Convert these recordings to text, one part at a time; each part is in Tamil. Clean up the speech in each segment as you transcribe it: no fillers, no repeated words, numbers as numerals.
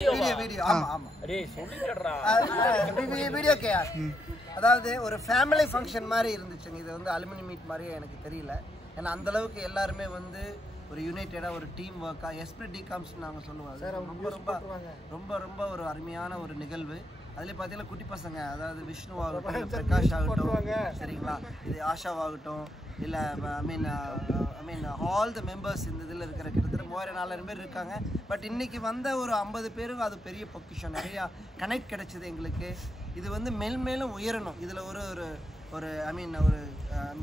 வீடியோ ஆமா வீடியோ கேஆர். அதாவது ஒரு ஃபேமிலி ஃபங்க்ஷன் மாதிரி இருந்துச்சுங்க. இது வந்து அலுமினி மீட் மாதிரியே எனக்கு தெரியல. ஏன்னா அந்த அளவுக்கு எல்லாருமே வந்து ஒரு யுனைடெடா ஒரு டீம் ஒர்க்கா எஸ்பிரிட் டிகாம்ஸ் நாங்கள் சொல்லுவாங்க. ரொம்ப ரொம்ப ரொம்ப ரொம்ப ஒரு அருமையான ஒரு நிகழ்வு. அதுலேயே பார்த்தீங்கன்னா குட்டி பசங்க, அதாவது விஷ்ணுவாகட்டும், பிரகாஷ் ஆகட்டும், சரிங்களா, இது ஆஷாவாகட்டும், இல்லை ஐ மீன் ஆல் த மெம்பர்ஸ் இந்த இதில் இருக்கிற கிட்டத்தட்ட 3000-4000 பேர் இருக்காங்க. பட் இன்றைக்கி வந்த ஒரு 50 பேருக்கு அது பெரிய பொக்கிஷம், நிறையா கனெக்ட் கிடைச்சிது எங்களுக்கு. இது வந்து மேலும் உயரணும். இதில் ஒரு ஒரு ஐ மீன் ஒரு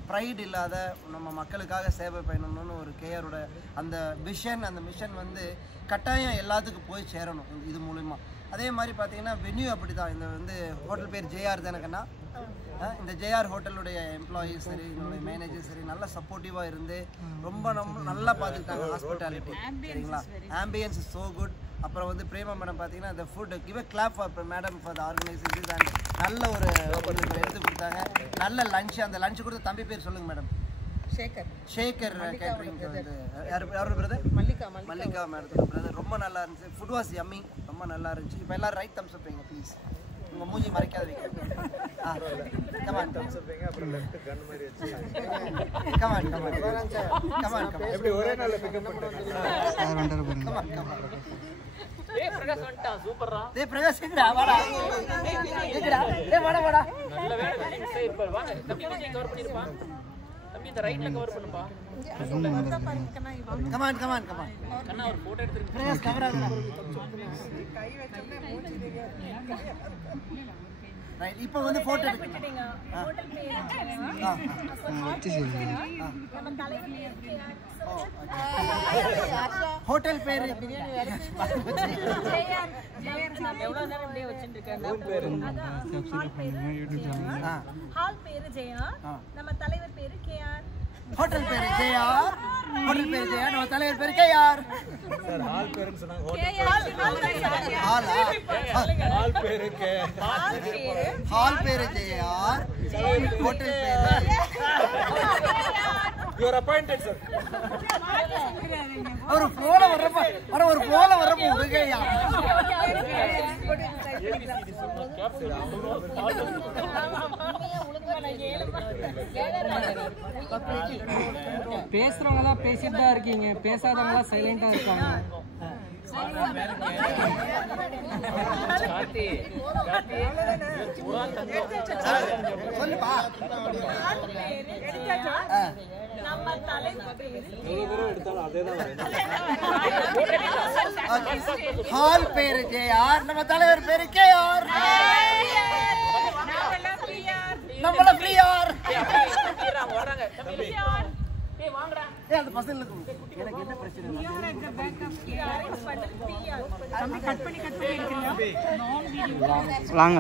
ப்ரைட் இல்லாத நம்ம மக்களுக்காக சேவை பண்ணணும்னு ஒரு கேஆரோட அந்த விஷன், அந்த மிஷன் வந்து கட்டாயம் எல்லாத்துக்கும் போய் சேரணும் இது மூலிமா. அதே மாதிரி பார்த்தீங்கன்னா வென்யூ அப்படி தான். இந்த வந்து ஹோட்டல் பேர் ஜேஆர் தானேக்கண்ணா. இந்த ஜேஆர் ஹோட்டலுடைய எம்ப்ளாயீஸ் சரி, என்னுடைய மேனேஜர் சரி, நல்லா சப்போர்ட்டிவாக இருந்து ரொம்ப நல்லா பார்த்துக்கிட்டாங்க. ஹாஸ்பிட்டாலிட்டி சரிங்களா, ஆம்பியன்ஸ் இஸ் ஸோ குட். அப்புறம் வந்து பிரேமா மேடம் பார்த்தீங்கன்னா இந்த food give a clap for madam for the organisation. And நல்ல ஒரு எடுத்து கொடுத்தாங்க. நல்ல லஞ்ச். அந்த லஞ்ச் கொடுத்த தம்பி பேர் சொல்லுங்கள் மேடம். ஷேகர் கேட்டரிங் வந்து யாரோட பிரதர்? மல்லிகா மேடத்தோட பிரதர். ரொம்ப நல்லா இருந்துச்சு. ஃபுட் வாஸ் யம்மி, ரொம்ப நல்லா இருந்துச்சு. இப்போ எல்லாரும் ரைட் தம்ஸ் அப் வைங்க ப்ளீஸ். உங்கள் மூஞ்சி மறைக்காத வைங்க. கமான் தம்ஸ் அப் வைங்க. அப்புறம் லெஃப்ட் கன் மாதிரி வச்சு கமான் எப்படி ஒரே நாள்ல பிக்கப் பண்ணிட்டீங்க? கமான் ஏய் பிரகாஷ் வந்துடா, சூப்பர்ரா. டேய் பிரகாஷ் எங்கடா? வாடா எங்கடா? டேய் வாடா நல்ல வேலை மிஸ் ஆயிருப்பா. வாங்க தம்பி விஜய் கவர் பண்ணிருப்பா. தம்பி இந்த ரைட்ல கவர் பண்ணுப்பா. கமான் கண்ணா ஒரு போட்டோ எடுத்துருங்க. பிரகாஷ் கவர் ஆகுடா. கை வச்சோனே மூஞ்சி தெரியாது. ரைட் இப்போ வந்து போட்டோ எடுத்துட்டீங்க. ஹோட்டல் பேர் நம்ம தலைவர் பேர் ஹோட்டல் பேர் ஜேஆர். நான் எவ்வளவு நேரம் அப்படியே வச்சிட்டு இருக்கேன். ஹால் பேர் ஜேஆர், நம்ம தலைவர் பேர் கேஆர். ஹோட்டல் பேர் ஜேஆர், ஹோட்டல் பேர் ஜேஆர், நம்ம தலைவர் பேர் கேஆர். சார் ஹால் பேர்னு சொன்னாங்க. ஹால் பேர் கேஆர், ஹால் பேர் ஜேஆர், ஹோட்டல் பேர் you are appointed sir. ஒரு ஃப்ளோல வரப்ப உடுங்கயா. பேசுறவங்க தான் பேசிட்டு தான் இருக்கீங்க, பேசாதவங்க சைலண்டா இருக்காங்க. சொல்லுப்பா. நம்ம தலைவர் ஹால் பேரு ஜேஆர், நம்ம தலைவர் பேரு கேஆர். நம்மள ஃப்ரீயார். அந்த பசங்களுக்கு எனக்கு என்ன பிரச்சனை? வாங்க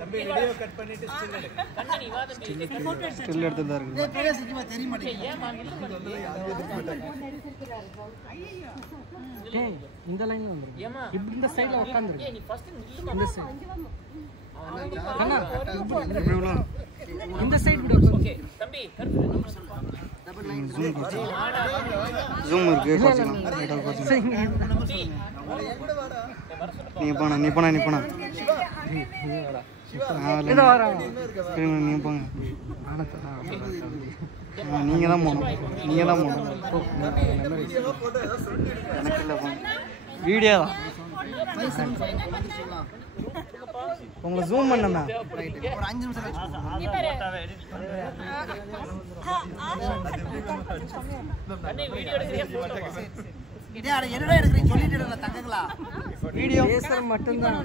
தம்பி வீடியோ கட் பண்ணிட்டு ஸ்டில் எடுத்துட்டு தான் இருக்கு. பேரே சீக்கிரமா தெரிய மாட்டேங்குது. டேய் இந்த லைன்ல வந்துரு. இந்த சைடுல உட்கார்ந்துரு. ஏய் நீ ஃபர்ஸ்ட் நில்லுமா. இந்த சைடு அண்ணா இந்த சைடு விடு. ஓகே தம்பி கரெக்ட் நம்பர் சொல்லுப்பா. டபுள் 9 ஜூம் இருக்கு கொஞ்சம் ரைட் ஆ கொஞ்சம் நீ போனா இது வர நீ போங்க. நீங்க தான் போகணும். எனக்கு இல்லை போங்க. வீடியோ தான் உங்களை ஜூம் பண்ணா ஒரு 5 நிமிஷம் என்னடா எடுக்கிறீங்க சொல்லிட்டு தங்கங்களா? வீடியோ பேசுற மட்டும்தான்.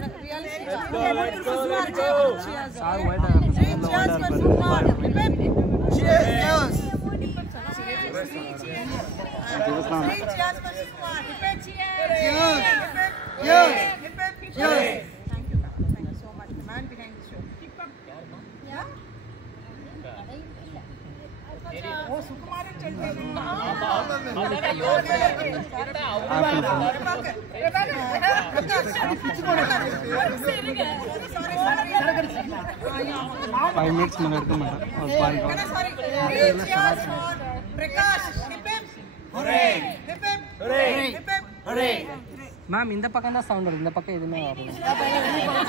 Prakash, hip hip, hooray! Hip hip, hooray! Ma'am இந்த பக்கம் தான் சவுண்ட் வருது, இந்த பக்கம் எதுவுமே வரல.